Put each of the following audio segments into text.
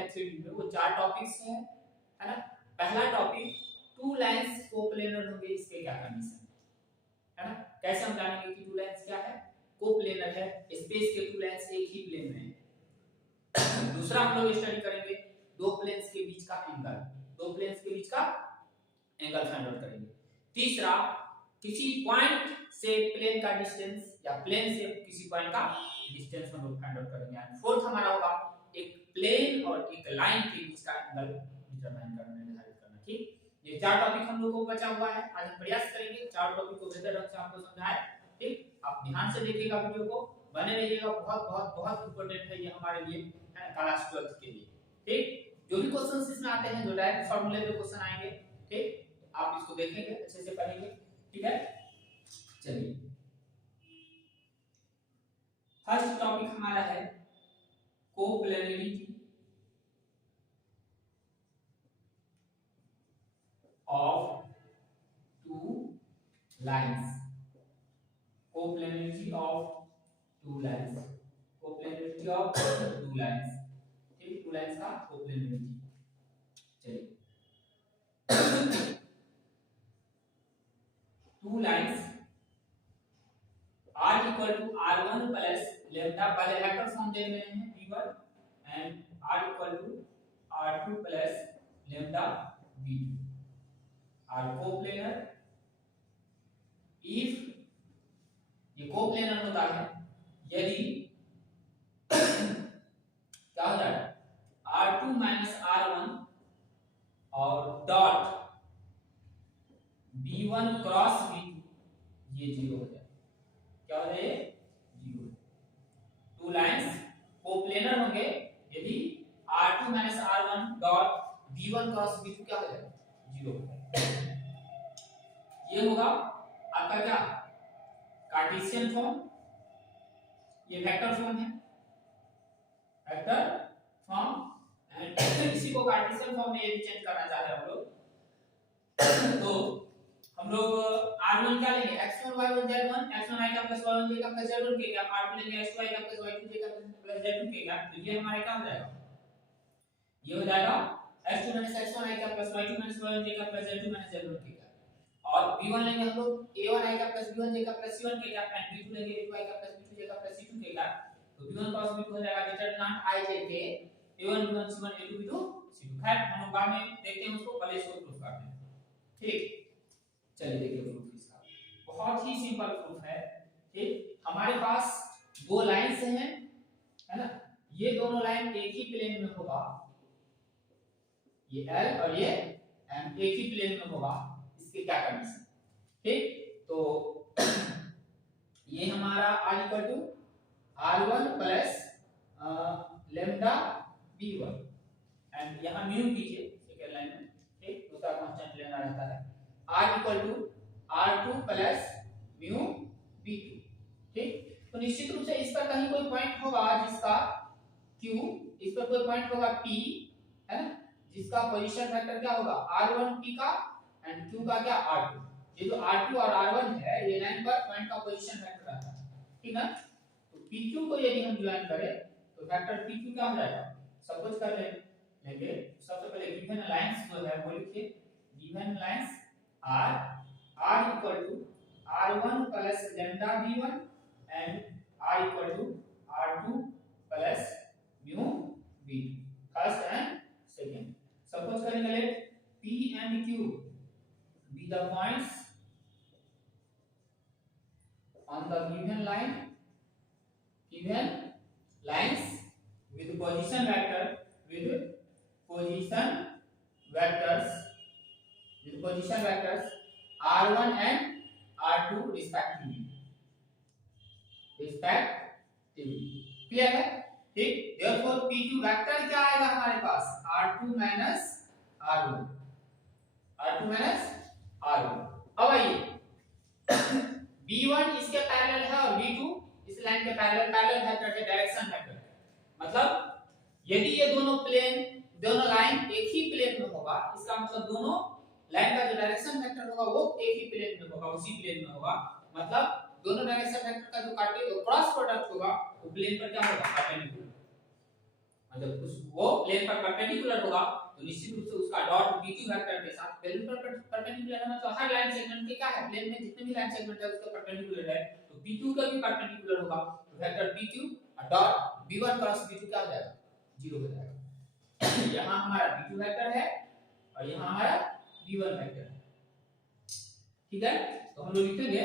है 3D में वो 4 टॉपिक्स है ना। पहला टॉपिक टू लाइंस कोप्लेनर होंगे, इसके क्या कंडीशन है ना, कैसे हम जानेंगे कि टू लाइंस क्या है, कोप्लेनर है, स्पेस के टू लाइंस एक ही प्लेन में है। दूसरा हम लोग स्टडी करेंगे दो प्लेन्स के बीच का एंगल, दो प्लेन्स के बीच का एंगल फाइंड आउट करेंगे। तीसरा किसी पॉइंट से प्लेन का डिस्टेंस या प्लेन से किसी पॉइंट का डिस्टेंस हम लोग फाइंड आउट करेंगे। एंड फोर्थ हमारा होगा एक प्लेन और एक लाइन के बीच का एंगल डिटरमाइन करना, निर्धारित करना। ठीक, ये 4 टॉपिक हम लोग को बचा हुआ है। आज हम प्रयास करेंगे 4 टॉपिक को बेहतर ढंग से आपको समझाएं। ठीक, आप ध्यान से देखिएगा वीडियो को, बने रहिएगा, बहुत बहुत बहुत इंपॉर्टेंट है ये हमारे लिए, है क्लास 12 के लिए। ठीक, जो भी क्वेश्चंस इसमें आते हैं, जो डायरेक्ट फार्मूले पे क्वेश्चन आएंगे, ठीक, आप इसको देखेंगे, अच्छे से पढ़ेंगे। ठीक है, चलिए फर्स्ट टॉपिक हमारा है coplanarity of two lines, coplanarity of two lines, coplanarity of two lines. ठीक, टू लाइंस का कोप्लेनरिटी। चलिए two lines r equal to r1 plus lambda, पहले वेक्टर फॉर्म दे रहे हैं v1 and r equal to r2 plus lambda v2 are coplanar if, ये coplanar होता है यदि क्या हो जाएगा r2 minus r1 और डॉट v1 क्रॉस v2 ये 0 हो जाए, क्या हो जाए 0। टू लाइंस कोप्लेनर होंगे यदि r2 minus r1 dot v1 cross v2 क्या हो जाए 0 हो जाए। ये होगा आपका क्या कार्टेशियन फॉर्म, ये वेक्टर फॉर्म है, वेक्टर फॉर्म। एंड इसी को कार्टेशियन फॉर्म में यदि चेंज करना चाह रहे हैं हम लोग तो हम लोग r1 क्या लेंगे x1 y1 z1 x1 i का प्लस y1 j का प्लस z1 k का, r2 लेंगे x2 i का प्लस y2 j का प्लस z2 k का, तो ये हमारे क्या हो जाएगा, ये हो जाएगा x2 x1 i का प्लस y2 y1 j का प्लस z2 z1 k का। और v1 लेंगे हम लोग a1 i का प्लस b1 j का प्लस c1 k का, एंड v2 लेंगे a2 i का प्लस b2 j का प्लस c2 k का। तो v1 cos v2 हो जाएगा determinant i j k a1 b1 c1 a2 b2 c2। खैर हम लोग बाद में देखते हैं उसको, पहले इसको प्रूफ करते हैं। ठीक, चलिए देखिए प्रूफ इसका, बहुत ही सिंपल प्रूफ है। ठीक, हमारे पास दो लाइंस हैं, है ना, ये दोनों लाइन एक ही प्लेन में होगा, ये L और ये M एक ही प्लेन में होगा, इसके क्या कंडीशन। ठीक, तो ये हमारा r equal to r1 plus lambda b1 and यहां म्यू कीजिए सेकंड लाइन में। ठीक, उसका कांस्टेंट लेना रहता है r equal to r2 plus mu b2। ठीक, तो निश्चित रूप से इस पर कहीं कोई पॉइंट होगा जिसका q, इस पर कोई पॉइंट होगा p, है ना, जिसका पोजीशन वेक्टर क्या होगा r1 p का एंड q का क्या r2। ये जो r2 और r1 है ये लाइन पर पॉइंट का पोजीशन वेक्टर रहता है। ठीक है, तो pq को यदि हम ज्वाइन करें तो वेक्टर pq क्या हो जाएगा, सब कुछ कर लेंगे। सबसे पहले गिवन लाइंस जो है वो लिखिए, given lines r equal to r1 plus lambda v1 and r equal to r2 plus mu v2, first and second. सब कुछ करेंगे, let p and q be the points on the given line, given lines with position vector, with position vectors, with position vectors r1 and r2 respectively, clear है। ठीक, therefore pq vector क्या आएगा हमारे पास r2 minus r1, r2 minus r1। अब आइए v1 इसके parallel है और v2 इस लाइन के पैरेलल वेक्टर है, डायरेक्शन वेक्टर है। मतलब यदि ये दोनों प्लेन, दोनों लाइन एक ही प्लेन में होगा, इसका मतलब दोनों लाइन का जो डायरेक्शन वेक्टर होगा वो एक ही प्लेन में होगा, उसी प्लेन में होगा। मतलब दोनों डायरेक्शन वेक्टर का जो क्रॉस प्रोडक्ट होगा वो प्लेन पर क्या होगा, परपेंडिकुलर। मतलब उस वो प्लेन पर परपेंडिकुलर होगा तो निश्चित रूप से उसका डॉट PQ वेक्टर के साथ प्लेन पर परपेंडिकुलर है, मतलब हर लाइन सेगमेंट के क्या है, प्लेन में जितने भी लाइन सेगमेंट है उसके परपेंडिकुलर है, तो PQ का भी परपेंडिकुलर होगा, तो vector PQ dot V1 cross V2 क्या हो जाएगा, 0 हो जाएगा। यहाँ हमारा PQ वेक्टर है और यहाँ हमारा V1 वेक्टर है, ठीक है। तो हम लोग लिखेंगे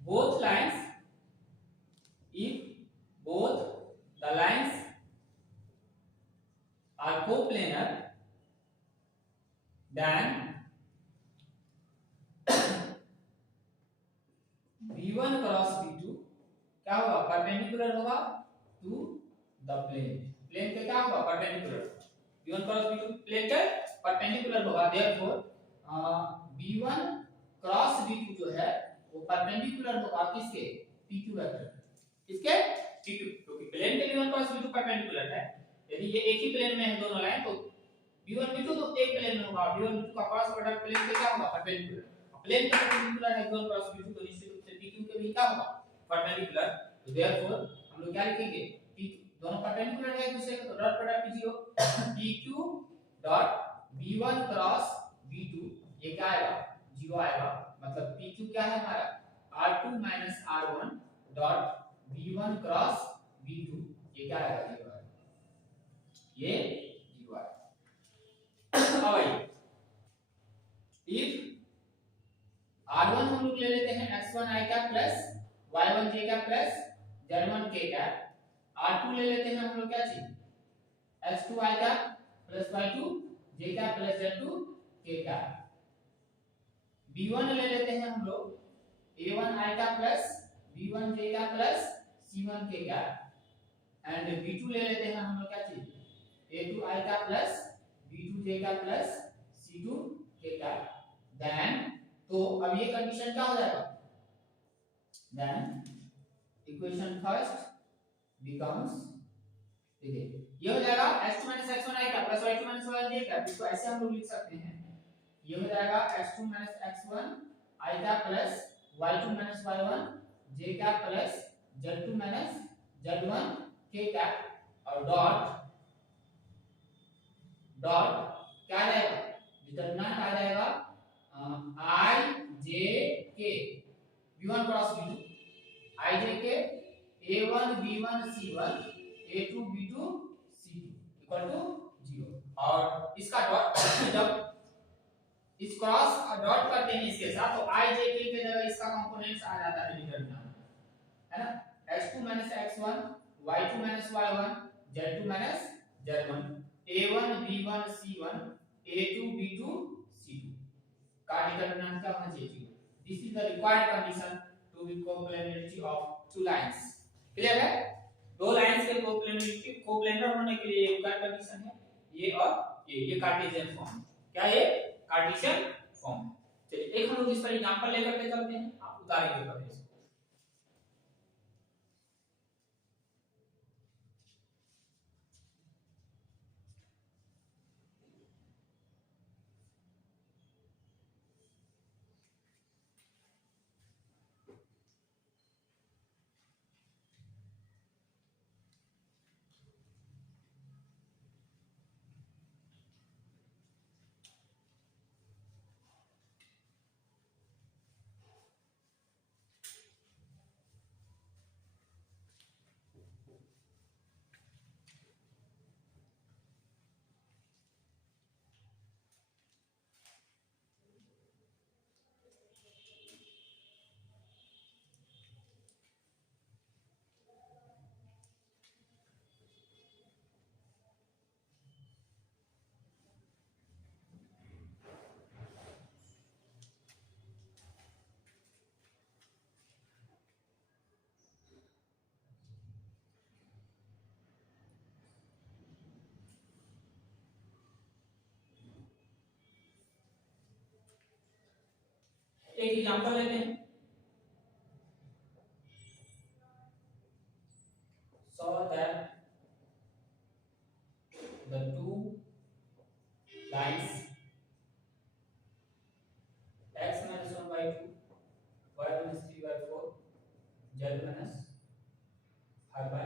both lines, if both the lines are coplanar then V1 cross V2 क्या होगा, परपेंडिकुलर होगा टू द प्लेन, प्लेन के क्या होगा, perpendicular, V1 cross V2 plane के परपेंडिकुलर होगा, देयरफॉर V1 क्रॉस V2 जो है वो परपेंडिकुलर होगा किसके, PQ वेक्टर, किसके, PQ, क्योंकि प्लेन के V1 क्रॉस V2 परपेंडिकुलर है, यदि ये एक ही प्लेन में है दोनों लाइन तो V1 V2 तो एक प्लेन में होगा, V1 V2 का क्रॉस प्रोडक्ट प्लेन के क्या होगा, परपेंडिकुलर, प्लेन के परपेंडिकुलर है V1 क्रॉस V2 तो निश्चित रूप से PQ के भी क्या होगा, परपेंडिकुलर, तो देयरफॉर हम लोग क्या लिखेंगे, PQ दोनों परपेंडिकुलर है एक दूसरे के, तो डॉट प्रोडक्ट कीजिए, PQ dot V1 cross V2 ये क्या आएगा, 0 आएगा, मतलब PQ क्या है हमारा R2 R1 dot V1 cross V2 ये क्या आएगा, 0 आएगा, ये 0 आएगा। अब आइए if R1 हम लोग ले लेते हैं x1 i cap plus y1 j cap plus z1 k cap, R2 ले लेते हैं हम लोग क्या चीज, x2 i cap plus y2 j cap plus z2 k cap, B1 ले लेते हैं हम लोग a1 i cap plus b1 j cap plus c1 k cap, and B2 ले लेते हैं हम लोग क्या चीज, a2 i cap plus b2 j cap plus c2 k cap, then तो अब ये कंडीशन क्या हो जाएगा, देन इक्वेशन फर्स्ट बिकम्स, देखिए ये हो जाएगा x2 x1 i का प्लस y2 y1 j का, इसको ऐसे हम लोग लिख सकते हैं, ये हो जाएगा x2 x1 i का प्लस y2 y1 j का प्लस z2 z1 k का, और डॉट डॉट क्या रहेगा, डिटरमिनेंट आ जाएगा I j k V1 cross V2 I j k A1 B1 C1 A2 B2 C2 equal to 0, और इसका dot जब इस क्रॉस डॉट करते हैं इसके साथ तो I j k के जगह इसका कंपोनेंट्स आ जाता है डिटरमिनेंट, है ना, x2 x1 y2 y1 z2 z1 A1 B1 C1 A2 B2 C2 का डिटरमिनेंट क्या होना चाहिए, this is the required condition to be coplanarity of two lines, clear है, दो लाइंस के कोप्लेनर होने के लिए रिक्वायर्ड कंडीशन है ये और ये कार्टेशियन फॉर्म, क्या ये कार्टेशियन फॉर्म है। चलिए एक हम लोग इस पर एग्जांपल लेकर के चलते हैं, आप उतारेंगे पहले इसको, एक एग्जांपल लेते हैं, so that the two lines x minus 1 by 2 y minus 3 by 4 z minus 5 by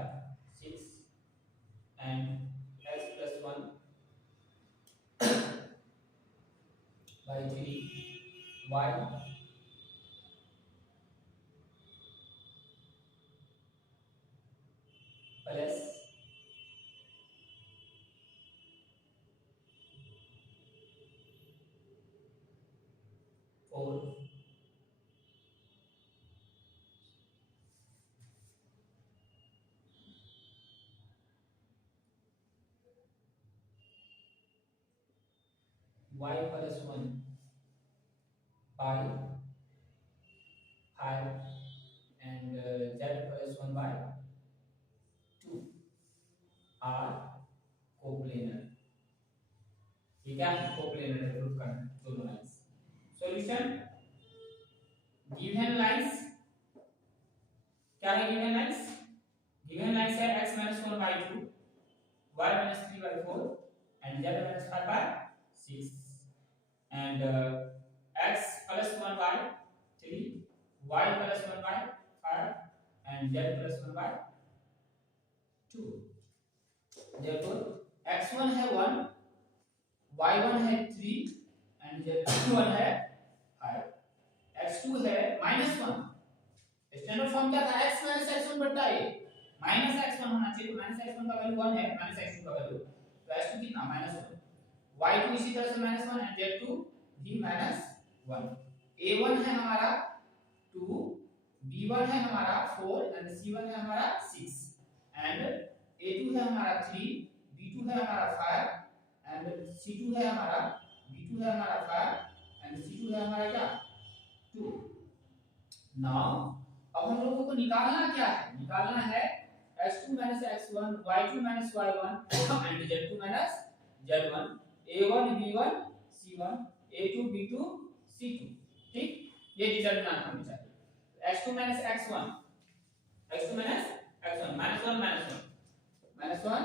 6 and by 3 y plus 4 y plus 1 by 5 and z plus 1 by 2 are coplanar। ये क्या है? कोप्लेनर है, प्रूफ करना है दोनों लाइंस। सॉल्यूशन गिवन लाइंस क्या है? Given lines है x - 1 by 2 y - 3 by 4 and z - 5 by 6 and x plus 1 by 3 y plus 1 by 5 and z plus 1 by 2। therefore x1 है 1 y1 है 3 and z1 है 5। x2 है -1, स्टैंडर्ड फॉर्म क्या था? x - x1 बटा a -x1 होना चाहिए, तो -x1 का वैल्यू 1 है, -x2 का वैल्यू, तो x2 कितना? -1, y2 इसी तरह से -1 and z2 भी -1। a1 है हमारा 2, b1 है हमारा 4 and c1 है हमारा 6 and a2 है हमारा 3, b2 है हमारा 5 and c2 है हमारा b2 है हमारा 5 and c2 है हमारा क्या? 2। नाउ अब हम लोगों को निकालना क्या है? निकालना है x2 - x1 y2 - y1 and z2 - z1 a1 b1 c1 a2 b2 c2। ठीक, ये डिटरमिनेंट होनी चाहिए। x2 - x1 x2 - x1 -1 -1 -1 -1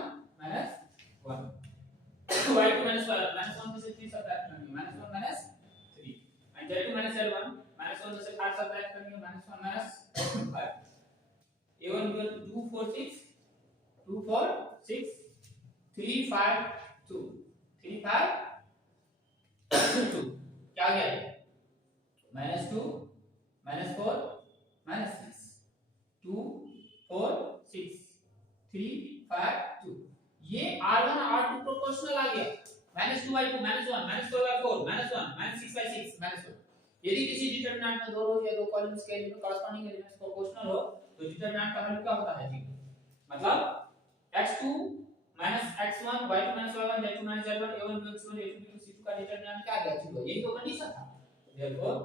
y2 - y1 -1 में से 3 सब्ट्रैक्ट करेंगे -1 -3 and z2 - z1 -1 में से 5 सब्ट्रैक्ट करेंगे -1 -5 a1 2 4 6 2 4 6 3 5 2 3 5 2 क्या आ गया? -2 -4 -6 2 4 6 3 5 2। ये r1 r2 प्रोपोर्शनल आ गया। -2 by 2 -1 -4 by 4 -1 -6 by 6 -1। यदि किसी डिटरमिनेंट में दो रोज या दो कॉलम्स के एलिमेंट कॉरस्पॉन्डिंग एलिमेंट्स प्रोपोर्शनल हो तो डिटरमिनेंट का वैल्यू क्या होता है? 0। मतलब x2 - x1 y2 - y1 z2 - z1 a1 b1 c1 a2 b2 c2 का डिटरमिनेंट क्या आ गया? 0। यही तो कंडीशन था। therefore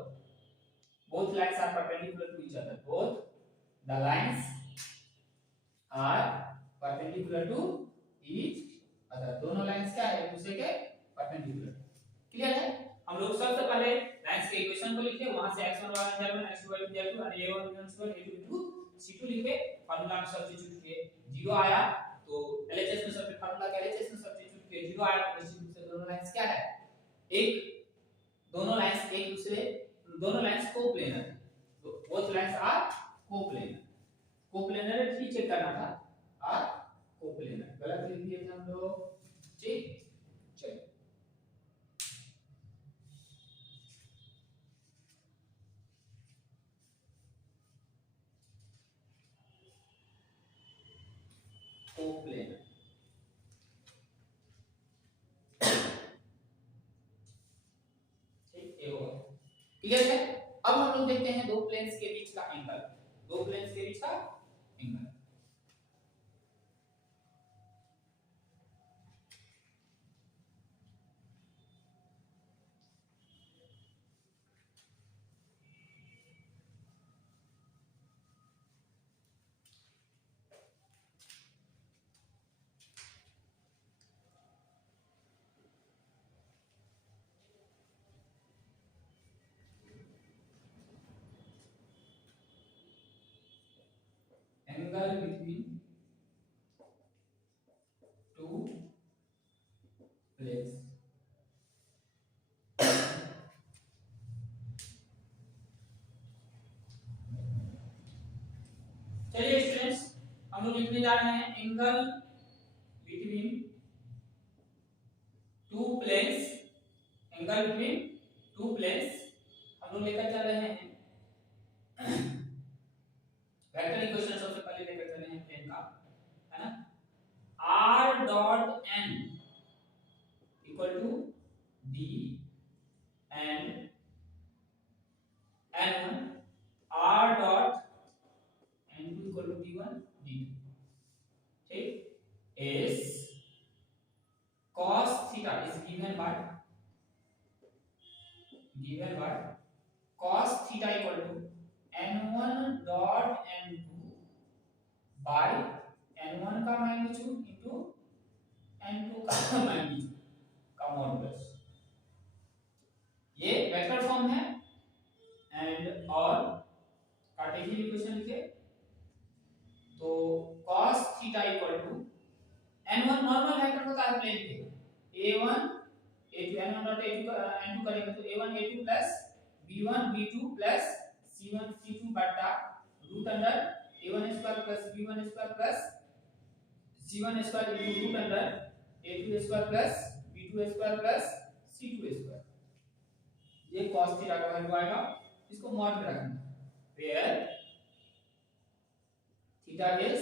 both lines are perpendicular to each other, both the lines are perpendicular to each other। दोनों लाइंस क्या है? एक दूसरे के परपेंडिकुलर। क्लियर है? हम लोग सबसे पहले लाइंस के इक्वेशन को लिखे, वहां से x1 y1 z1 x2 y2 z2 और a1 b1 c1 a2 b2 c2 लिखे, फार्मूला में सब्स्टिट्यूट किए, 0 आया तो LHS में सब्स्टिट्यूट, फार्मूला का LHS में सब्स्टिट्यूट किए, 0 आया तो निश्चित रूप से दोनों लाइंस क्या है? दोनों लाइंस एक दूसरे, दोनों लाइंस कोप्लेनर है। Both lines are coplanar. Coplanar ठीक चेक करना था, आर कोप्लेनर गलत लिख दिए थे हम लोग। ठीक, चलिए कोप्लेनर। ठीक, ये हो क्लियर है? अब हम लोग देखते हैं दो प्लेन्स के बीच का एंगल, दो प्लेन्स के बीच का angle. Angle between two planes. चलिए स्टूडेंट्स, हम लोग लिखने जा रहे हैं angle between two planes, angle between two planes हम लोग लेकर चल रहे हैं वेक्टर इक्वेशन सबसे पहले लेकर चले हैं प्लेन का, है ना। r dot n equal to d and n1 r dot n2 equal to d1 d2, ठीक। is cos theta is given by cos theta equal to n1 dot n2 by n1 का magnitude into n2 का magnitude का modulus. ये vector form है and और Cartesian equation लिखे तो cos theta equal to n1 normal vector होता है प्लेन पे a1 a2 n1 dot a2 n2 करेंगे तो a1 a2 plus b1 b2 plus c1 c2 बटा root under a1 square plus b1 square plus c1 square into root under a2 square plus b2 square plus c2 square. ये cos theta का value आएगा, इसको mod में रखना where theta is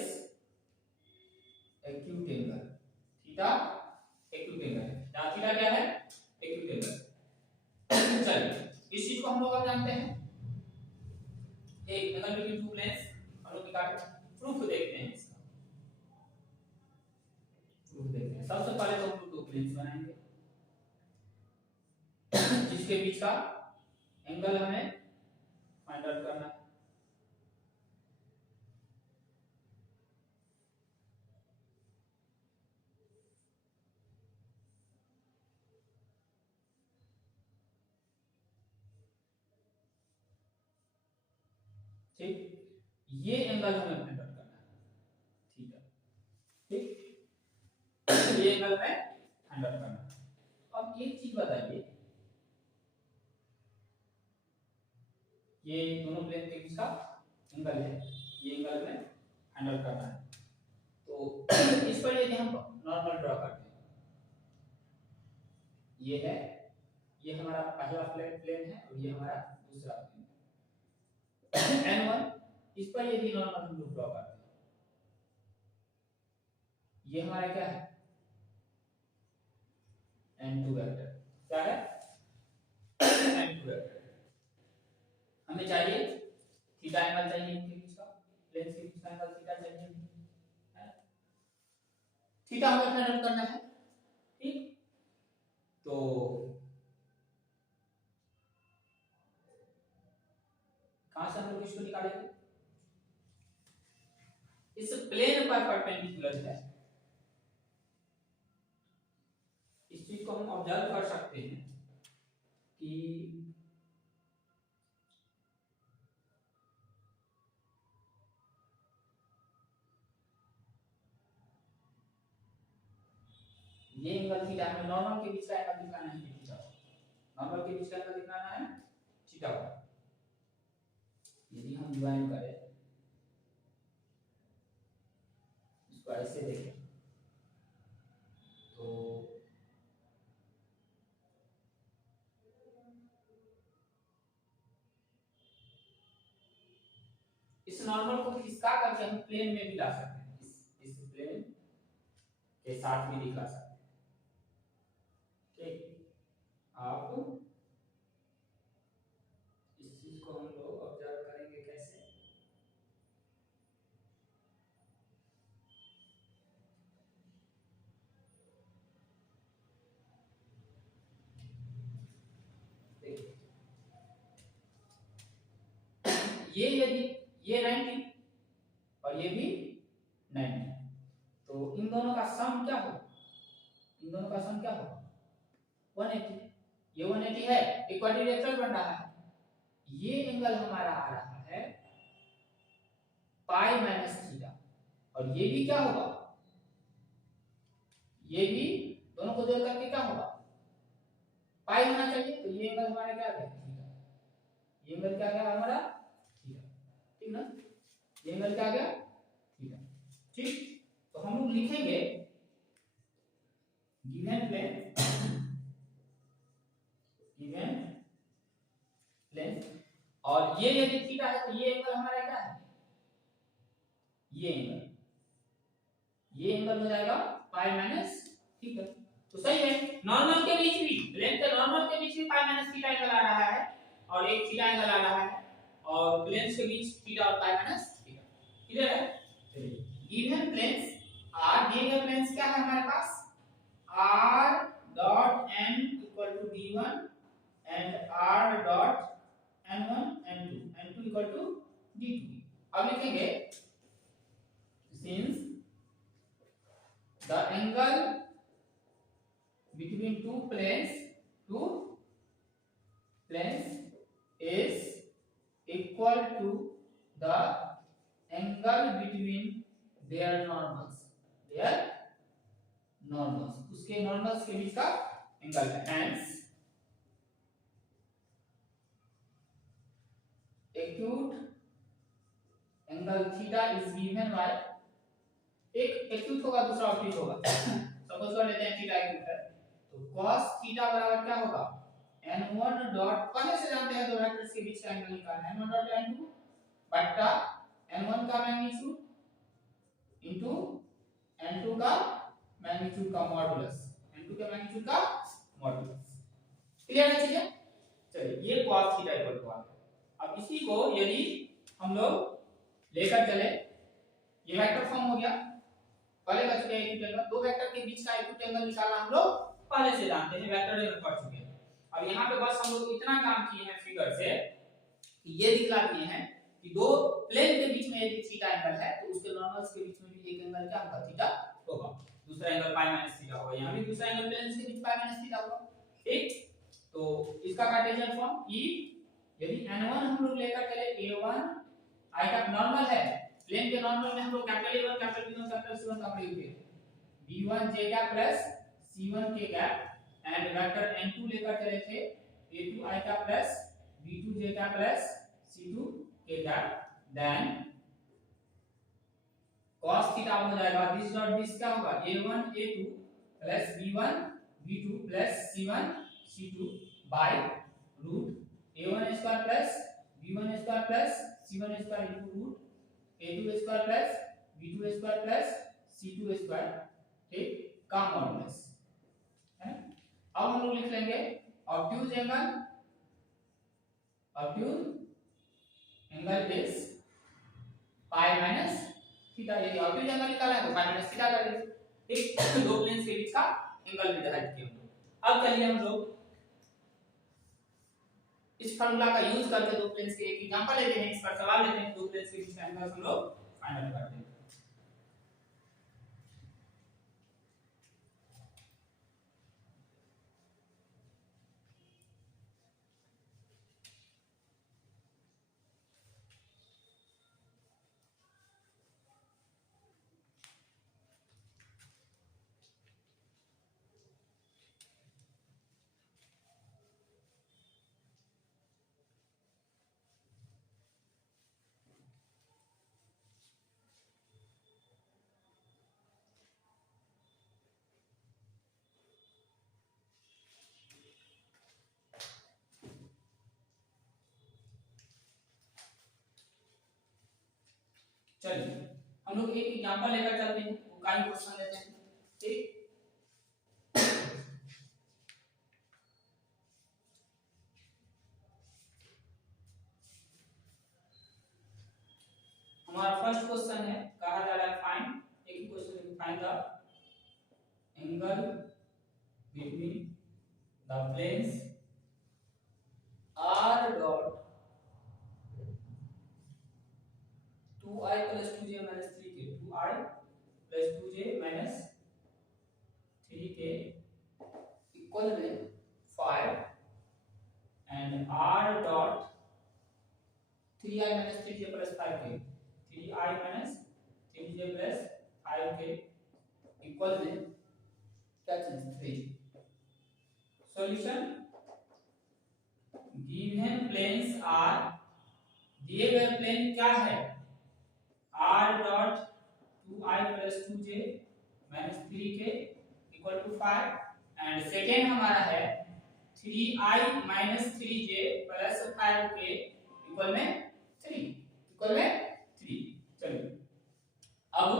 acute angle, theta acute angle है। यहाँ theta क्या है? Acute angle. चलिए इस चीज को हम लोग अब जानते हैं, एक एंगल बिटवीन टू प्लेन्स हम लोग निकाले, प्रूफ देखते हैं इसका, प्रूफ देखते हैं। सबसे पहले तो हम लोग दो प्लेन्स बनाएंगे जिसके बीच का एंगल हमें फाइंड आउट करना है। ठीक, ये एंगल हमें फाइंड आउट करना है, ठीक है, ठीक। ये एंगल में फाइंड आउट करना है। अब एक चीज बताइए, ये दोनों प्लेन के बीच का एंगल है, ये एंगल में फाइंड आउट करना है। तो इस पर यदि हम नॉर्मल ड्रॉ करते हैं, ये है, ये हमारा पहला प्लेन है और ये हमारा दूसरा प्लेन है n1। इस पर यदि नॉर्मल हम लोग ड्रॉ करते हैं, ये हमारा क्या है? n2 वेक्टर, क्या है? n2 vector. हमें चाहिए थीटा एंगल चाहिए इनके बीच का, प्लेन्स के बीच का एंगल थीटा चाहिए, है थीटा हमें फाइंड आउट करना है, ठीक। तो कहां से हम लोग इसको निकालेंगे? इस प्लेन पर परपेंडिकुलर है, इस चीज को हम ऑब्जर्व कर सकते हैं कि ये एंगल थीटा है, नॉर्मल के बीच का एंगल दिखाना है, थीटा, नॉर्मल के बीच का एंगल दिखाना है थीटा। यदि हम ज्वाइन करें, इसको ऐसे देखें तो इस नॉर्मल को खिसका करके हम प्लेन में भी ला सकते हैं, इस प्लेन के साथ भी दिखा सकते हैं, ठीक। आप इस चीज को हम लोग ऑब्जर्व करेंगे कैसे? ये यदि ये 90 और ये भी 90, तो इन दोनों का सम क्या होगा? इन दोनों का सम क्या होगा? 180। ये 180 है, इक्विलैटरल बन रहा है। ये एंगल हमारा आ रहा है पाई माइनस थीटा, और ये भी क्या होगा? ये भी दोनों को जोड़ करके क्या होगा? पाई होना चाहिए। तो ये एंगल हमारा क्या है? थीटा। ये एंगल क्या गया हमारा? थीटा, ठीक ना? ये एंगल क्या गया? थीटा, ठीक। तो हम लोग लिखेंगे गिवन प्लेन ये यदि थीटा है तो ये एंगल हमारा क्या है, ये एंगल हो जाएगा पाई माइनस थीटा। तो सही है, नॉर्मल के बीच भी, प्लेन के नॉर्मल के बीच भी पाई माइनस थीटा एंगल आ रहा है और एक थीटा एंगल आ रहा है, और प्लेन्स के बीच थीटा और पाई माइनस थीटा। क्लियर है? चलिए, गिवन प्लेन्स आर, दिए गए प्लेन्स क्या है हमारे पास, r dot n equal to d1 and r dot n1 n2 equal to d2। अब लिखेंगे since the angle between two planes is equal to the angle between their normals, उसके normals के बीच का एंगल है। Hence acute angle theta is given by, एक acute होगा दूसरा ऑब्ट्यूज होगा। सपोज कर लेते हैं थीटा एक्यूट है, तो cos थीटा बराबर क्या होगा, n1 डॉट, पहले से जानते हैं दो वेक्टर्स के बीच का एंगल निकालना है, n1 डॉट n2 बटा n1 का मैग्नीट्यूड इनटू n2 का मैग्नीट्यूड का मॉडुलस, n2 के मैग्नीट्यूड का मॉडुलस। क्लियर है चीजें? चलिए, ये cos थीटा इक्वल टू आ गया। अब इसी को यदि हम लोग लेकर चले, ये वेक्टर फॉर्म हो गया, पहले कर चुके हैं एक्यूट एंगल, दो वेक्टर के बीच का एक्यूट एंगल निकालना हम लोग पहले से जानते हैं, वेक्टर में पढ़ चुके हैं। अब यहाँ पे बस हम लोग इतना काम किए हैं फिगर से, ये दिखला दिए हैं कि दो प्लेन के बीच में यदि थीटा एंगल है तो उसके नॉर्मल्स के बीच में भी एक एंगल क्या होगा, थीटा होगा, दूसरा एंगल पाई माइनस थीटा होगा, यहाँ भी दूसरा एंगल प्लेन के बीच पाई माइनस थीटा होगा। ठीक, तो इसका कार्टेशियन फॉर्म ई, यदि n1 हम लोग लेकर चले, a1 i का नॉर्मल है, प्लेन के नॉर्मल में हम लोग capital A1 capital B1 capital C1 का प्रयोग किए, b1 j cap plus c1 k cap and vector n2 लेकर चले थे, a2 i का plus b2 j cap plus c2 k cap, then cos theta हो जाएगा, दिस डॉट दिस क्या होगा, a1 a2 plus b1 b2 plus c1 c2 by root a1 square plus b1 square plus c1 square into root a2 square plus b2 square plus c2 square, ठीक, का modulus है। अब हम लोग लिख लेंगे obtuse angle is pi minus theta, यदि obtuse angle निकालना है तो पाई माइनस थीटा कर लीजिए। ठीक, दो प्लेन्स के बीच का एंगल निर्धारित किया। अब चलिए हम लोग इस फार्मूला का यूज करके दो प्लेन्स के एक एग्जांपल लेते हैं, इस पर सवाल लेते हैं, दो प्लेन्स के बीच का एंगल हम लोग फाइंड आउट करते हैं। चलिए हम लोग एक एग्जांपल लेकर चलते हैं, वो का ही क्वेश्चन लेते हैं। ठीक, हमारा फर्स्ट क्वेश्चन है, कहा जा रहा है फाइंड, एक ही क्वेश्चन है, find the angle between the planes r dot 2i plus 2j minus 3k, 2i plus 2j minus 3k equal में 5 and r dot 3i minus 3j plus 5k, 3i minus 3j plus 5k equal में क्या चीज 3। Solution, given planes are, दिए गए plane क्या है, r dot 2i plus 2j minus 3k equal to 5 and second हमारा है 3i minus 3j plus 5k equal में 3, इक्वल में 3। चलिए अब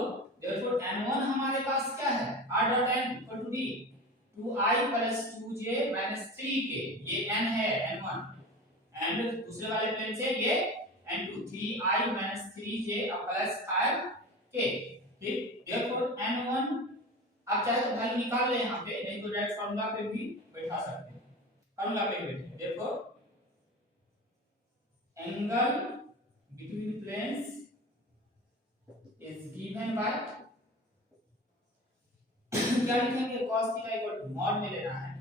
therefore n1 हमारे पास क्या है, r dot n equal to d 2i plus 2j minus 3k, ये n है n1, एंड दूसरे वाले प्लेन से ये n2 3i minus 3j plus 5k, ठीक। therefore n1 आप चाहे तो वैल्यू निकाल ले यहाँ पे, नहीं तो डायरेक्ट फार्मूला पे भी बैठा सकते हैं, फार्मूला पे बैठे। therefore angle between planes is given by क्या लिखेंगे, cos theta equal to mod में लेना है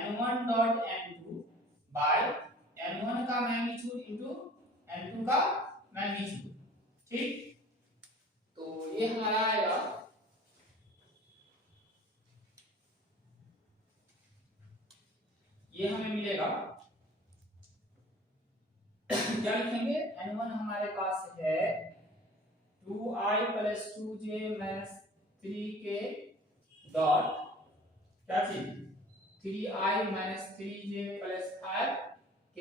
n1 dot n2 bye n1 का मैग्नीट्यूड इनटू n2 का मैग्नीट्यूड, ठीक। तो ये हमारा आएगा ये हमें मिलेगा क्या लिखेंगे, n1 हमारे पास है 2i plus 2j minus 3k dot क्या चीज 3i minus 3j plus 5k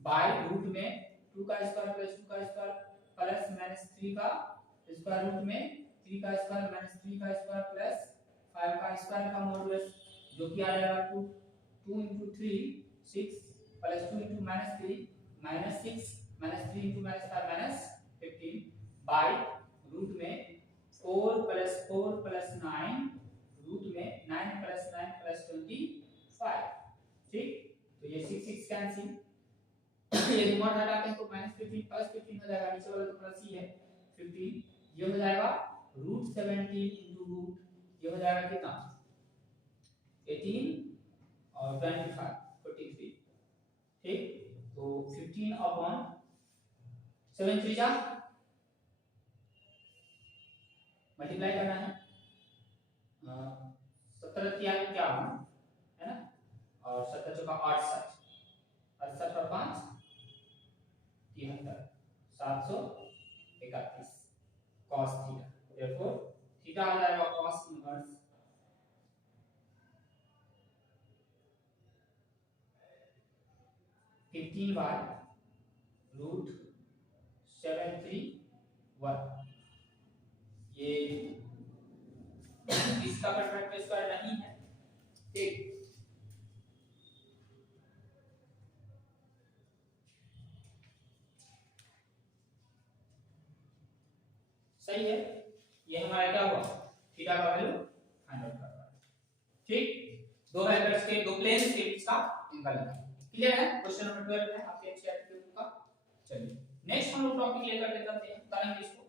bye root में 2 का स्क्वायर प्लस 2 का स्क्वायर प्लस माइनस 3 का स्क्वायर रूट में 3 का स्क्वायर माइनस 3 का स्क्वायर प्लस 5 का स्क्वायर का मॉडुलस, जो कि आ जाएगा 2 into 3 6 plus 2 into minus 3 minus 6 minus 3 into minus 5 minus 15 by root में 4 plus 4 plus 9 रूट में 9 plus 9 plus 25, ठीक। तो ये 6 6 कैंसिल, ये रिमोट हटाते हैं तो -15 प्लस 15 हो जाएगा, नीचे वाला तो प्लस ही है 15, ये हो जाएगा रूट 17 into रूट, ये हो जाएगा कितना 18 और 25 43, ठीक। तो 15 अपॉन 7 3 जा मल्टीप्लाई करना है, 17 3 क्या है ना, और 17 चौका 8 68 और 5 73 731 cos थीटा, therefore थीटा आ जाएगा cos इनवर्स 15 बाय रूट 731, ये इसका परफेक्ट स्क्वायर नहीं है, ठीक। सही है, ये हमारा क्या हुआ, थीटा का वैल्यू फाइंड आउट करना है, ठीक। दो वेक्टर्स के दो प्लेन्स के बीच का एंगल निकालना, क्लियर है। क्वेश्चन नंबर 12 है आपके एनसीईआरटी बुक का। चलिए नेक्स्ट हम लोग टॉपिक लेकर के चलते हैं, करेंगे इसको।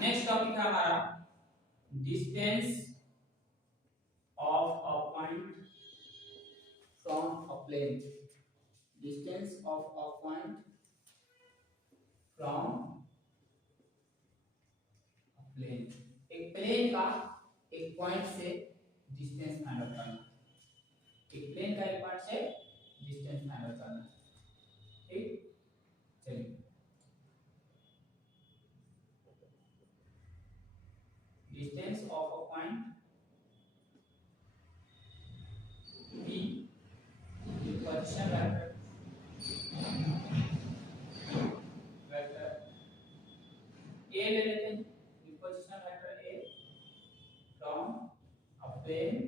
नेक्स्ट टॉपिक है हमारा distance of a point from a plane, distance of a point from a plane, एक प्लेन का एक पॉइंट से डिस्टेंस फाइंड आउट करना, एक प्लेन का एक पॉइंट से डिस्टेंस फाइंड आउट करना, ठीक। चलिए distance of a point P, the position vector A ले लेते हैं, the position vector A from a plane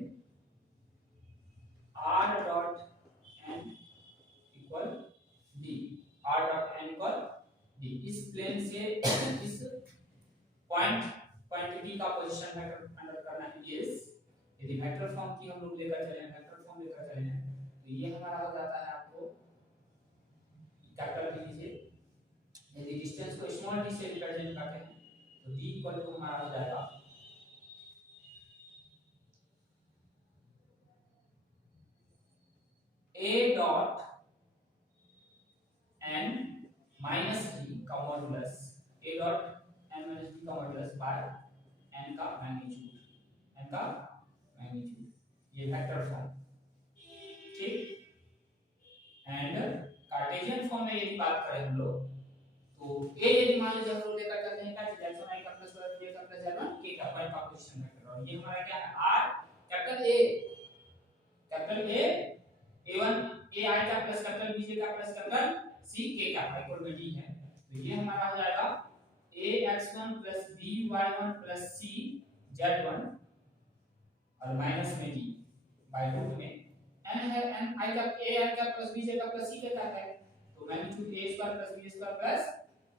R dot n equal D, R dot n equal D, इस प्लेन से इस पॉइंट D का पोजीशन वेक्टर फाइंड आउट करना है इस, यदि वेक्टर फॉर्म की हम लोग लेकर चले हैं, वेक्टर फॉर्म लेकर चले हैं, तो ये हमारा हो जाता है आपको कैपिटल डी से, यदि डिस्टेंस को स्मॉल डी से रिप्रेजेंट करते हैं तो d इक्वल टू हमारा हो जाएगा a dot n minus d का modulus a dot n minus d का मॉडुलस बाय n का मैग्नीट्यूड ये वेक्टर फॉर्म, ठीक। एंड कार्टेशियन फॉर्म में यदि बात करें हम लोग तो a यदि मान लीजिए हम लोग लेकर चलते हैं क्या डेल्टा i का प्लस j का प्लस l1 k का पॉइंट का पोजीशन वेक्टर, और ये हमारा क्या है r capital A a1 ai का प्लस कैपिटल bj का प्लस कैपिटल ck का इक्वल टू d है। तो ये हमारा हो जाएगा ax1 by1 c z1 और माइनस में d बाय रूट में n है n i का a का प्लस bj का प्लस c का है, तो magnitude a square plus b square plus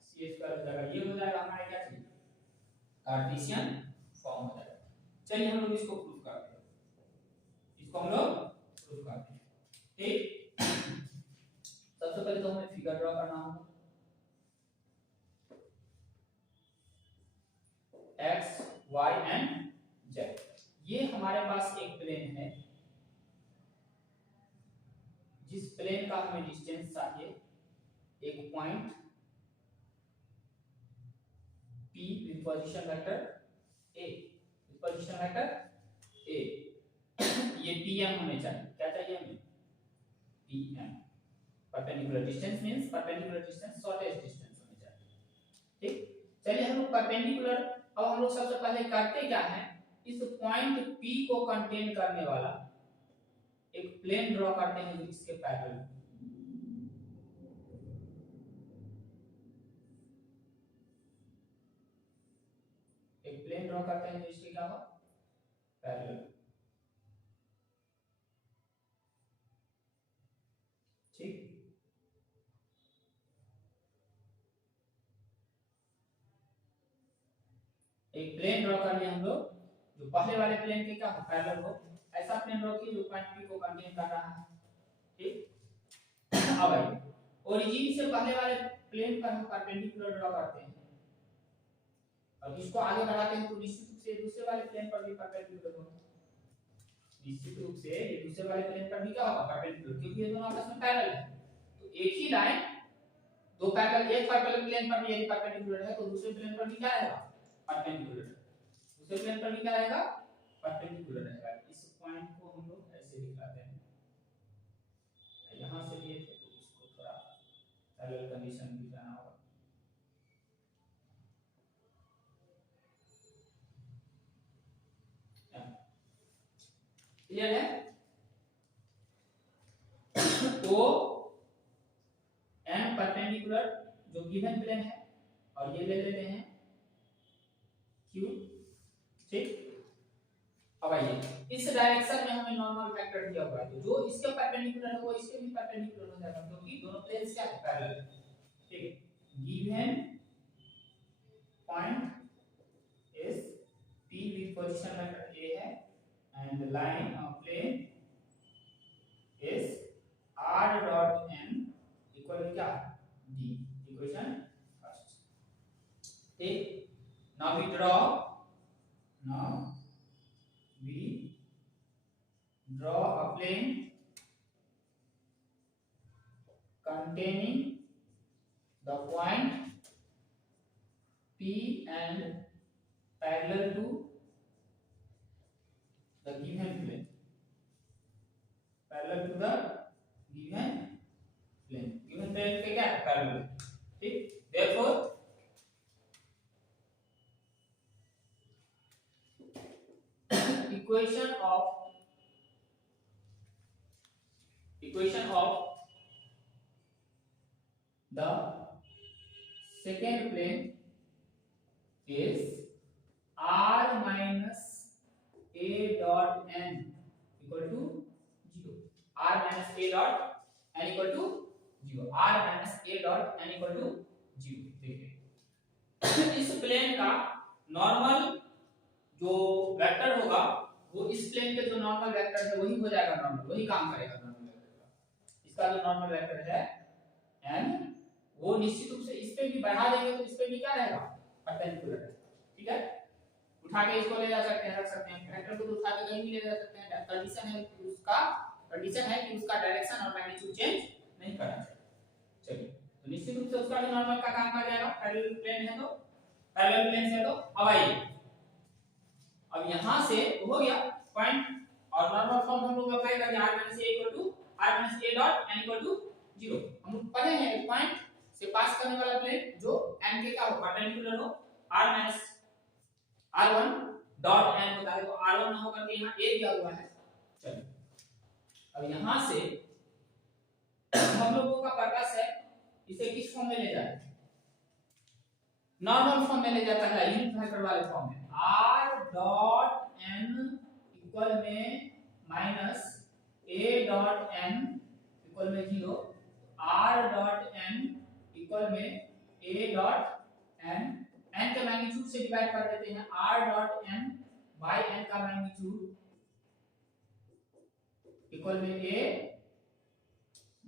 c square हो जाएगा। ये हो जाएगा हमारा क्या चीज कार्टेशियन फॉर्म हो जाएगा। चलिए हम लोग इसको प्रूव करते हैं, इसको हम लोग प्रूव करते हैं, ठीक। सबसे पहले तो हमें फिगर ड्रॉ करना होगा, x y एंड z। ये हमारे पास एक प्लेन है, जिस प्लेन का हमें डिस्टेंस चाहिए एक point P with position vector A, position vector A, ये PM होने चाहिए। क्या चाहिए हमें PM, perpendicular distance means perpendicular distance shortest distance होने चाहिए, ठीक। चलिए हम लोग परपेंडिकुलर, अब हम लोग सबसे पहले करते क्या है, इस पॉइंट P को कंटेन करने वाला एक प्लेन ड्रॉ करते हैं जो इसके पैरेलल, एक प्लेन ड्रॉ करते हैं जो इसके क्या हो पैरेलल, ठीक। एक प्लेन ड्रॉ कर लिया हम लोग जो पहले वाले प्लेन के क्या हो पैरेलल हो, ऐसा प्लेन ड्रॉ किया जो पॉइंट P को कंटेन कर रहा है, ठीक। अब आइए ओरिजिन से पहले वाले प्लेन पर हम परपेंडिकुलर ड्रॉ करते हैं और इसको आगे बढ़ाते हैं तो निश्चित रूप से दूसरे वाले प्लेन पर भी परपेंडिकुलर होगा, निश्चित रूप से ये दूसरे वाले प्लेन पर भी क्या होगा परपेंडिकुलर, क्योंकि ये दोनों आपस में पैरेलल है। तो एक ही लाइन दो पैरेलल, एक पैरेलल प्लेन पर भी यदि परपेंडिकुलर है तो दूसरे प्लेन पर भी क्या रहेगा परपेंडिकुलर, दूसरे प्लेन पर भी क्या रहेगा परपेंडिकुलर रहेगा। इस पॉइंट को हम लोग ऐसे दिखाते हैं, यहां से लिए थे तो इसको थोड़ा पैरेलल कंडीशन भी जाना होगा, क्लियर है। तो n परपेंडिकुलर जो गिवन प्लेन है और ये ले लेते हैं q, ठीक। अब आइए इस डायरेक्शन में हमें नॉर्मल वेक्टर दिया हुआ है, तो जो इसके परपेंडिकुलर है वो इसके भी परपेंडिकुलर हो जाएगा क्योंकि दोनों प्लेन्स क्या है पैरेलल, ठीक। Given point is P with position vector A है and the line of plane is r dot n equal to क्या d, इक्वेशन फर्स्ट, ठीक। now we draw a plane containing the point P and parallel to the given plane, parallel to the given plane पे क्या है parallel, ठीक। therefore equation of the second plane is r minus a dot n equal to 0, r minus a dot n equal to 0, r minus a dot n equal to 0। देखिए इस plane का normal जो vector होगा वो इस plane के जो normal vector है वही हो जाएगा नॉर्मल, वही काम करेगा नॉर्मल वेक्टर का। इसका जो नॉर्मल वेक्टर है n वो निश्चित रूप से इस पे भी बढ़ा देंगे तो इस पे भी क्या रहेगा परपेंडिकुलर है, ठीक है, उठा के इसको ले जा सकते हैं, रख सकते हैं, वेक्टर को तो उठा के कहीं भी ले जा सकते हैं। कंडीशन है कि उसका डायरेक्शन और मैग्नीट्यूड चेंज नहीं करना चाहिए। चलिए, तो निश्चित रूप से उसका भी नॉर्मल का काम कर जाएगा, पैरेलल प्लेन है तो, पैरेलल प्लेन से तो। अब आइए, अब यहां से हो गया पॉइंट, और नॉर्मल फॉर्म हम लोग अप्लाई करेंगे, r - a डॉट n = 0। हम लोग पढ़े हैं एक पॉइंट से पास करने वाला प्लेन जो n के क्या हो, परपेंडिकुलर हो, r1 डॉट n होता है, तो r1 ना होकर के यहाँ a दिया हुआ है। चलिए, अब यहां से हम लोगों का पर्पस है इसे किस फॉर्म में ले जाए, नॉर्मल फॉर्म में ले जाता है, यूनिट वेक्टर वाले फॉर्म में। r डॉट n इक्वल में minus a dot n equal में 0, r डॉट n इक्वल में a डॉट n, n के मैग्नीट्यूड से डिवाइड कर देते हैं, r dot n by n का मैग्नीट्यूड इक्वल में a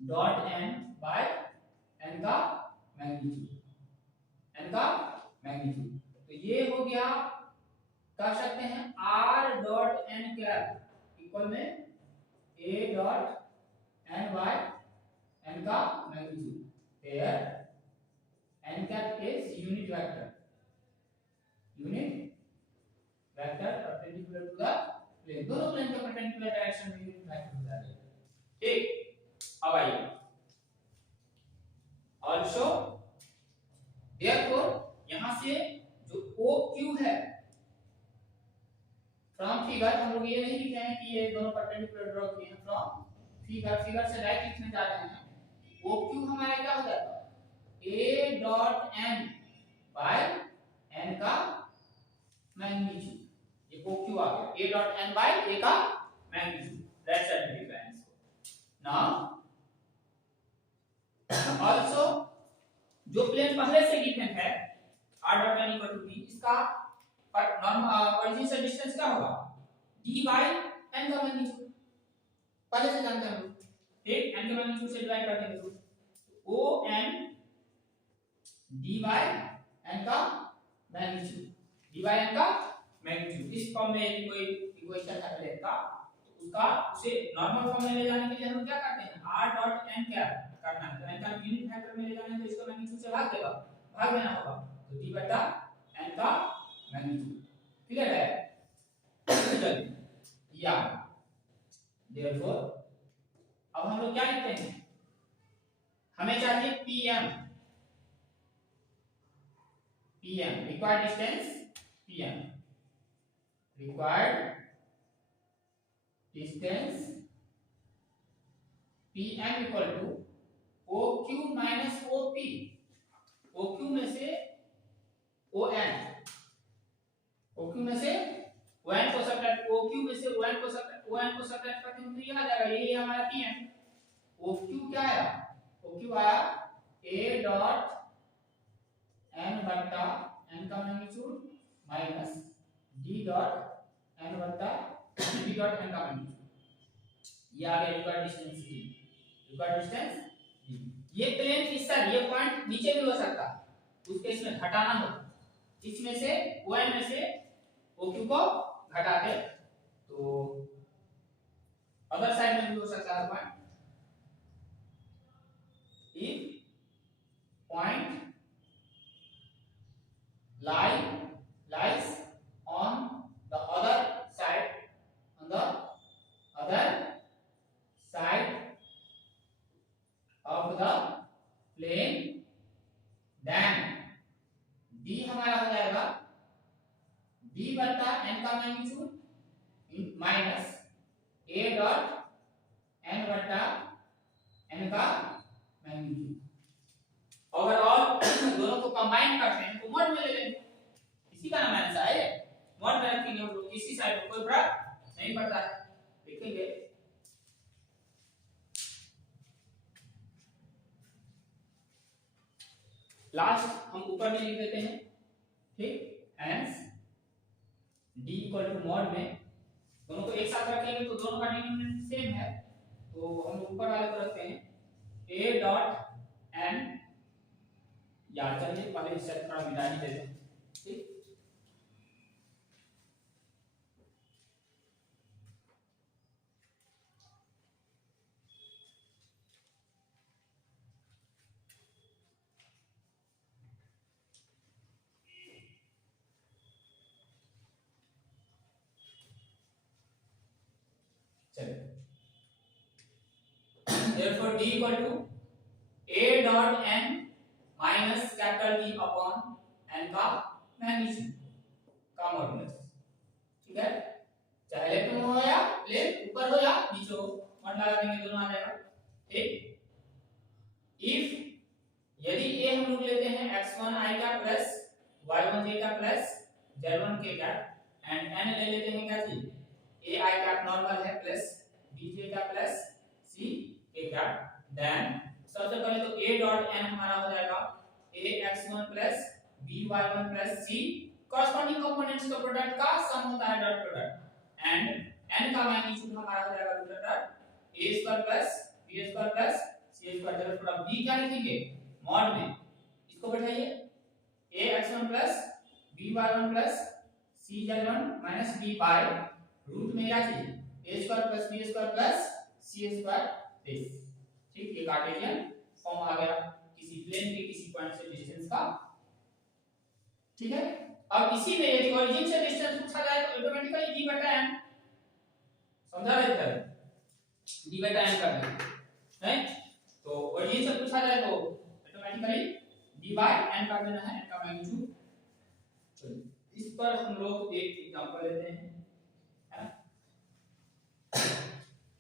dot n by n का मैग्नीट्यूड, तो ये हो गया, कर सकते हैं r dot n cap equal में a dot n by n का magnitude, here n cap is unit vector perpendicular to the plane, दोनों प्लेन के परपेंडिकुलर डायरेक्शन में यूनिट वेक्टर हो जाएगा। ठीक, अब आइए, ऑल्सो therefore यहां से जो OQ है, फ्रॉम फिगर हम लोग ये नहीं लिख रहे हैं कि ये दोनों परपेंडिकुलर ड्रॉ किए हैं, फ्रॉम फिगर से डायरेक्ट लिखने जा रहे हैं। OQ हमारा क्या हो जाता है, a dot n by n का मैग्नीट्यूड, ये OQ आ गया, a dot n by a का magnitude, that's the difference. Now also जो प्लेन पहले से गिवन है r dot n equal to d, इसका ओरिजिन से डिस्टेंस क्या होगा, d बाय n का मैग्नीट्यूड, पहले से जानते हैं हम लोग, ठीक, n के मैग्नीट्यूड से डिवाइड कर देंगे तो o n d by n का मैग्नीट्यूड, इस फॉर्म में यदि कोई इक्वेशन है प्लेन का, तो उसका उसे नॉर्मल फॉर्म में ले जाने के लिए हम क्या करते हैं, r डॉट n क्या करना है, तो n का यूनिट वेक्टर में ले जाना है, तो इसका मैग्नीट्यूड से भाग देना होगा, तो d बटा n का मैग्नीट्यूड, क्लियर है। चलिए, या देयरफॉर अब हम लोग क्या लिखते हैं, हमें चाहिए pm required distance, pm equal to OQ minus OP, OQ में से ON को सब्ट्रैक्ट, OQ में से ON को सब्ट्रैक्ट करते हैं तो ये आ जाएगा, ये हमारा pm। OQ क्या आया, OQ आया a डॉट n बटा n का magnitude minus d dot n बटा d डॉट n का मैग्नीट्यूड, ये आ गया रिक्वायर्ड डिस्टेंस d। ये प्लेन इस साइड, ये पॉइंट नीचे भी हो सकता है, उस केस में घटाना हो, इसमें से ON में से OQ को घटा दे, तो अदर साइड में भी हो सकता है point, if point lies on the other side of the plane, then d हमारा हो जाएगा d बटा n का magnitude minus a dot n बटा n का मैग्नीट्यूड। ओवरऑल दोनों को कंबाइन करते हैं तो मॉड में ले लेंगे, इसी का नाम आंसर है, मॉड में रखेंगे हम लोग, किसी साइड को कोई फर्क नहीं पड़ता है, देखेंगे। लास्ट हम ऊपर में लिख देते हैं, ठीक, hence d equal to mod में दोनों को एक साथ रखेंगे तो दोनों का डिनोमिनेटर सेम है, तो हम ऊपर वाले को रखते हैं a डॉट n, या चलिए पहले इस साइड थोड़ा मिटा ही देते हैं, ठीक, D equal to A dot n minus capital D upon n का मैग्नीट्यूड का मॉडुलस। ठीक है, चाहे लेफ्ट में हो या लेफ्ट ऊपर हो या नीचे हो, मत लगा देंगे दोनों आ जाएगा। ठीक, इफ यदि a हम लोग लेते हैं x1 i का प्लस y1 j का प्लस z1 k का एंड n ले लेते हैं क्या चीज a i का नॉर्मल है प्लस b j का प्लस c k का, देन सबसे पहले तो a डॉट n हमारा हो जाएगा a x1 plus b y1 plus c corresponding components का प्रोडक्ट का सम होता है डॉट प्रोडक्ट, एंड n का मैग्नीट्यूड हमारा हो जाएगा root dot a square plus b square plus c square जब प्रोडक्ट b क्या लिखेंगे मॉड में, इसको बैठाइए a x1 plus b y1 plus c z1 minus b by root में क्या चाहिए a square plus b square plus c square base. ठीक, ये कार्टेशियन फॉर्म आ गया किसी प्लेन के किसी पॉइंट से डिस्टेंस का। ठीक है, अब इसी में यदि ओरिजिन से डिस्टेंस पूछा जाए तो ऑटोमेटिकली d बटा n समझा देता है, d बटा n कर देते हैं। तो ओरिजिन से पूछा जाए तो ऑटोमेटिकली d बाय n कर देना है, n का मैग्नीट्यूड। चलिए इस पर हम लोग एक एग्जांपल लेते हैं, है ना,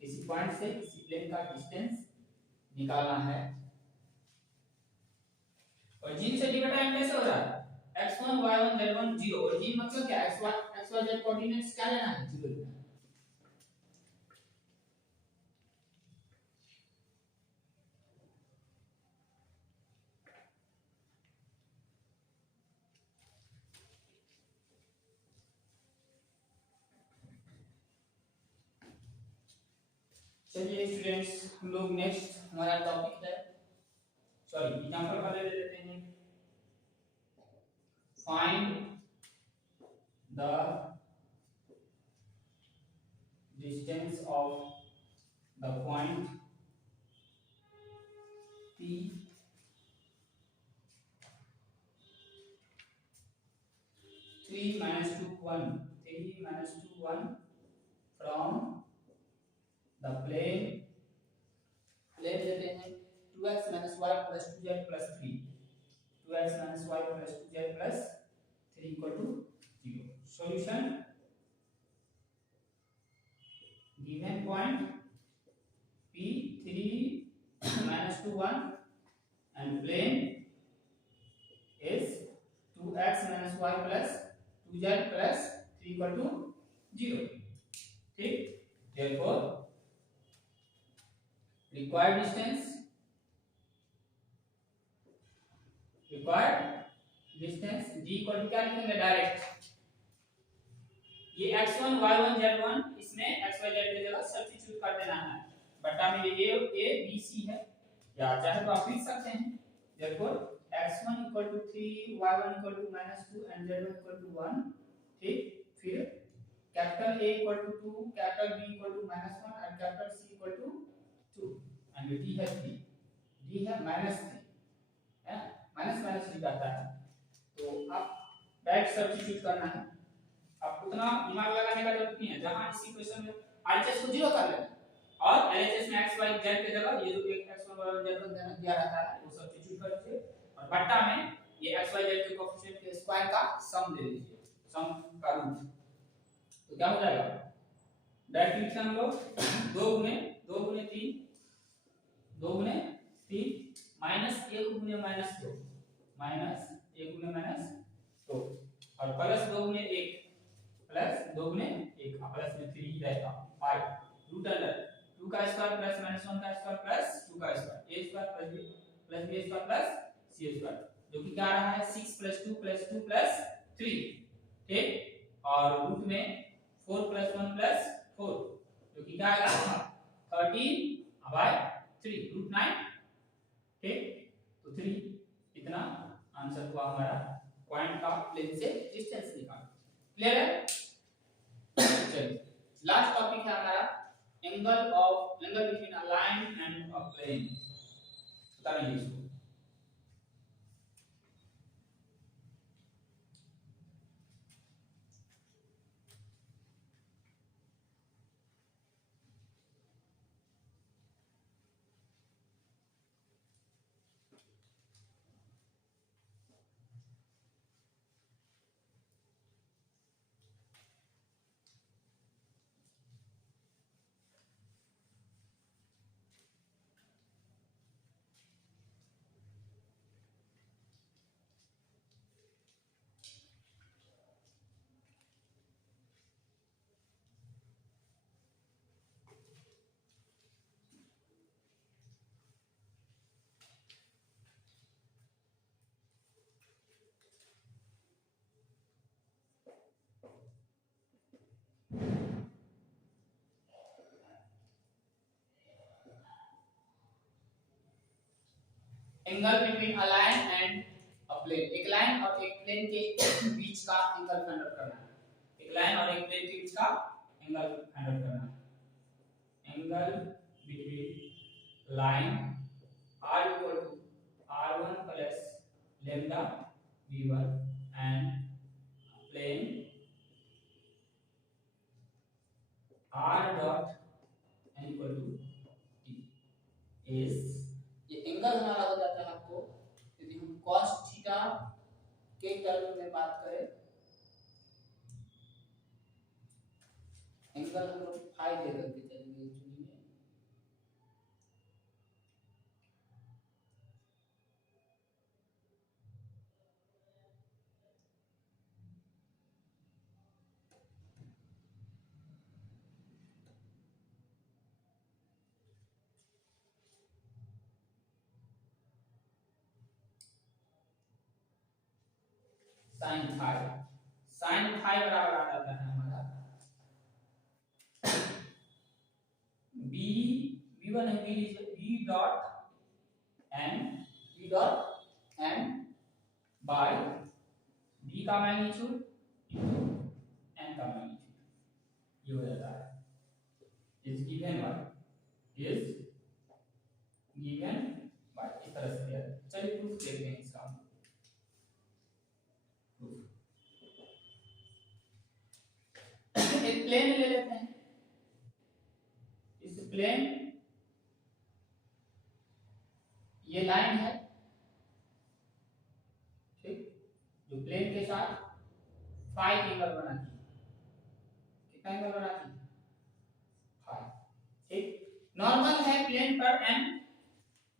किसी पॉइंट से किसी प्लेन का डिस्टेंस निकालना है। ओरिजिन से d बटा n कैसे हो रहा है x1 y1 z1 0, ओरिजिन मतलब क्या xy z कोऑर्डिनेट्स क्या लेना है 0 लेना है। चलिए स्टूडेंट्स हम लोग नेक्स्ट हमारा टॉपिक है, सॉरी एग्जांपल वाले ले लेते हैं, find the distance of the point P 3 minus 2 1 from the plane ले लेते हैं 2x minus y plus 2z plus 3, 2x minus y plus 2z plus 3 equal to 0. Solution, given point P 3 minus 2 1 and plane is 2x minus y plus 2z plus 3 equal to 0. ठीक, therefore required distance d equal to क्या लिखेंगे direct, ये x1 y1 z1 इसमें x y z की जगह substitute कर देना है, बटा में ये a b c है, या चाहे तो आप लिख सकते हैं therefore x1 equal to 3 y1 equal to -2 and z1 equal to 1। ठीक, फिर capital A equal to 2, capital B equal to -1 and capital C equal to 2 and D है 3, D है -3 है, माइनस लिखा जाता है, तो आप डायरेक्ट सब्स्टिट्यूट करना है, आप उतना दिमाग लगाने का जरूरत नहीं है, जहां इस इक्वेशन में RHS को 0 कर लेना और LHS में x y z की जगह ये जो एक x1 y1 z1 दिया रहता है वो सब्स्टिट्यूट कर दीजिए और बट्टा में ये x y z के कोएफिशिएंट के स्क्वायर का सम ले लीजिए, सम का रूट, तो क्या हो जाएगा डायरेक्ट लिख हम लोग 2 गुने 3 2 गुने 3 माइनस 1 गुने -2 माइनस 1 गुने -2 और प्लस 2 गुने 1 प्लस 2 गुने 1 प्लस में 3 ही रहेगा 5 रूट अंडर 2 का स्क्वायर प्लस -1 का स्क्वायर प्लस 2 का square a square plus b square plus c square, जो कि क्या आ रहा है 6 + 2 + 2 + 3। ठीक, और रूट में 4 + 1 + 4 जो कि क्या आएगा 13/3 रूट 9। ठीक, तो 3 इतना आंसर हुआ हमारा पॉइंट का प्लेन से डिस्टेंस निकाल। क्लियर है? चलिए लास्ट टॉपिक है हमारा angle between a line and a plane, बताइए इसको। Angle between a line and a plane, एक लाइन और एक प्लेन के बीच का एंगल फाइंड आउट करना है। एक लाइन और एक प्लेन के बीच का एंगल फाइंड आउट करना है। Angle between line r equal to r1 plus lambda v1 and plane r dot n equal to t is, ये एंगल हमारा हो जाता है आपको यदि हम cos थीटा के टर्म में बात करें, एंगल हम लोग फाई लेकर के चलेंगे एक्चुअली में, साइन फाई बराबर आ जाता है हमारा b v1 है v dot n by b का मैग्नीट्यूड n का मैग्नीट्यूड, ये हो जाता है इज गिवन बाय इस तरह से दिया। चलिए प्रूफ देखते हैं इसका। एक प्लेन ले लेते हैं, इस प्लेन ये लाइन है, ठीक, जो प्लेन के साथ फाई एंगल बनाती है, कितना एंगल बनाती है, फाई, ठीक। नॉर्मल है प्लेन पर n,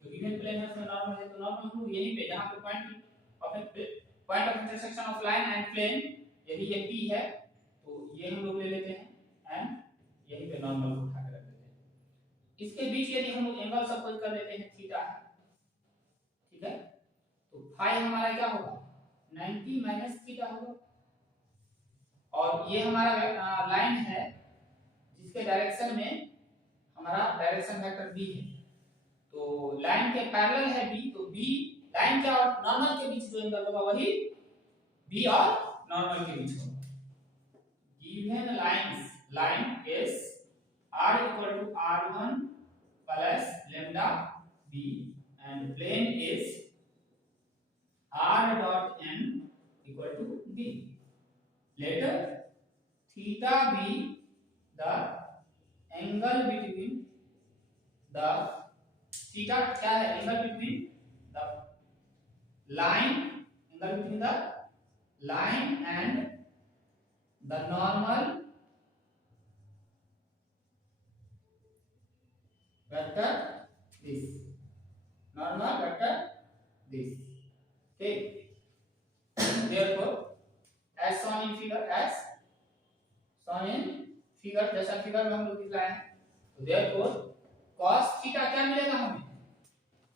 जो गिवन प्लेन है उसमें नॉर्मल है, तो नॉर्मल हम लोग यहीं पे जहां पे point of intersection of line and plane यदि ये p है तो ये हम लोग ले लेते हैं एंड यहीं पे नॉर्मल को उठा के रख देते हैं। इसके बीच यदि हम लोग एंगल सपोज कर लेते हैं थीटा है, ठीक है, तो फाई हमारा क्या होगा 90 माइनस थीटा होगा, और ये हमारा लाइन है जिसके डायरेक्शन में हमारा डायरेक्शन वेक्टर b है, तो लाइन के पैरेलल है b, तो b लाइन के और नॉर्मल के बीच जो एंगल होगा वही b और नॉर्मल के बीच होगा। Given line is r equal to r1 plus lambda b and plane is r dot n equal to b. Let theta be the angle between the, theta क्या है, angle between the line, angle between the line and the normal vector this, normal vector this, okay. Therefore as shown in figure, जैसा figure में हम लोग दिखलाए हैं, तो therefore cos theta क्या मिलेगा हमें,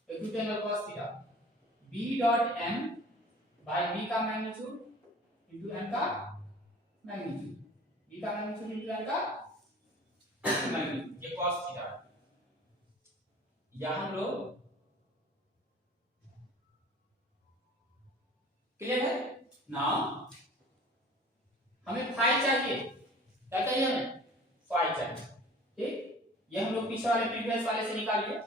acute angle cos theta b dot n by b का मैग्नीट्यूड इनटू n का मैग्नीट्यूड, b का मैग्नीट्यूड इनटू n का मैग्नीट्यूड, ये cos थीटा। या हम लोग क्लियर है नाउ, हमें फाई चाहिए, क्या चाहिए हमें, फाई चाहिए, ठीक। ये हम लोग पीछे वाले प्रीवियस वाले से निकाल लिए,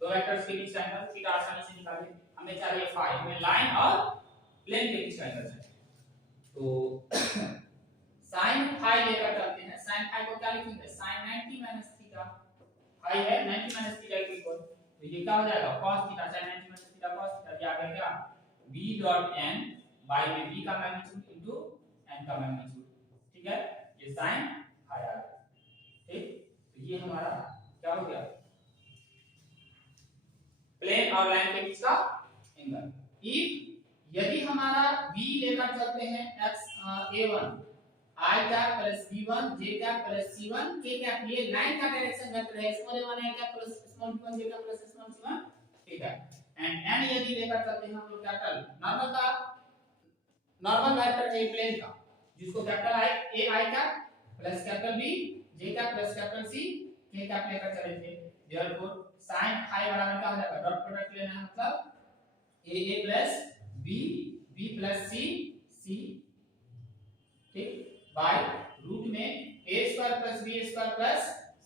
दो वेक्टर्स के बीच का एंगल थीटा आसानी से निकाल लिए, हमें चाहिए फाई, हमें लाइन और प्लेन के बीच का एंगल चाहिए, तो sin फाई लेकर चलते हैं। sin फाई को क्या लिखेंगे, sin 90 माइनस थीटा, फाई है 90 माइनस थीटा के इक्वल, तो ये क्या हो जाएगा cos theta, sin 90 minus theta cos theta, ये आ गया क्या b डॉट n बाय में b का मैग्नीट्यूड इनटू n का मैग्नीट्यूड, ठीक है, ये sin फाई आ गया, ठीक। तो ये हमारा क्या हो गया, प्लेन और लाइन के बीच का एंगल। इफ यदि हमारा b लेकर चलते हैं x a1 i cap plus b1 j cap plus c1 k cap, ये लाइन का डायरेक्शन वेक्टर है, small a1 i cap plus small b1 j cap plus small c1, ठीक है। एंड n यदि लेकर चलते हैं हम लोग कैपिटल नॉर्मल का, नॉर्मल वेक्टर है प्लेन का, जिसको capital i cap plus capital b j cap plus capital c k cap लेकर चले थे, देयरफॉर sin फाई बराबर क्या हो जाएगा, डॉट प्रोडक्ट लेना है मतलब A plus B, B plus C, C, ठीक, बाय रूट में A square plus B square plus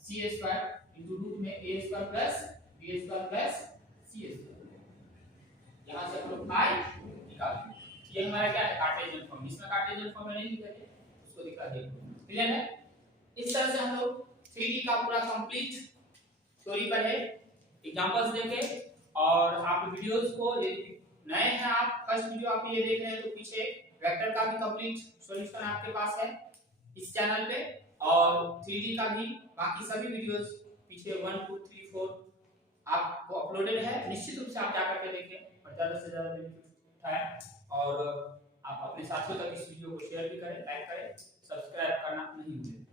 C square into root में A square plus B square plus C square. यहां से हम लोग आई निकालेंगे। ये हमारा क्या है, कार्टेशियन फॉर्म। इसमें कार्टेशियन फॉर्म में नहीं लिखा है, उसको दिखा दिया। क्लियर है? इस तरह से हम लोग 3D का पूरा कंप्लीट थ्योरी पर है एग्जांपल्स देके। और आप वीडियोस को, ये नए हैं आप, फर्स्ट वीडियो आप ये देख रहे हैं तो पीछे वेक्टर का भी कंप्लीट सॉल्यूशन आपके पास है इस चैनल पे, और 3D का भी बाकी सभी वीडियोस पीछे 1 2 3 4 आपको अपलोडेड है। निश्चित रूप से आप जा करके देखें और ज्यादा से ज्यादा बेनिफिट उठाएं, और आप अपने साथियों तक इस वीडियो को शेयर भी करें, लाइक करें, सब्सक्राइब करना नहीं भूलें।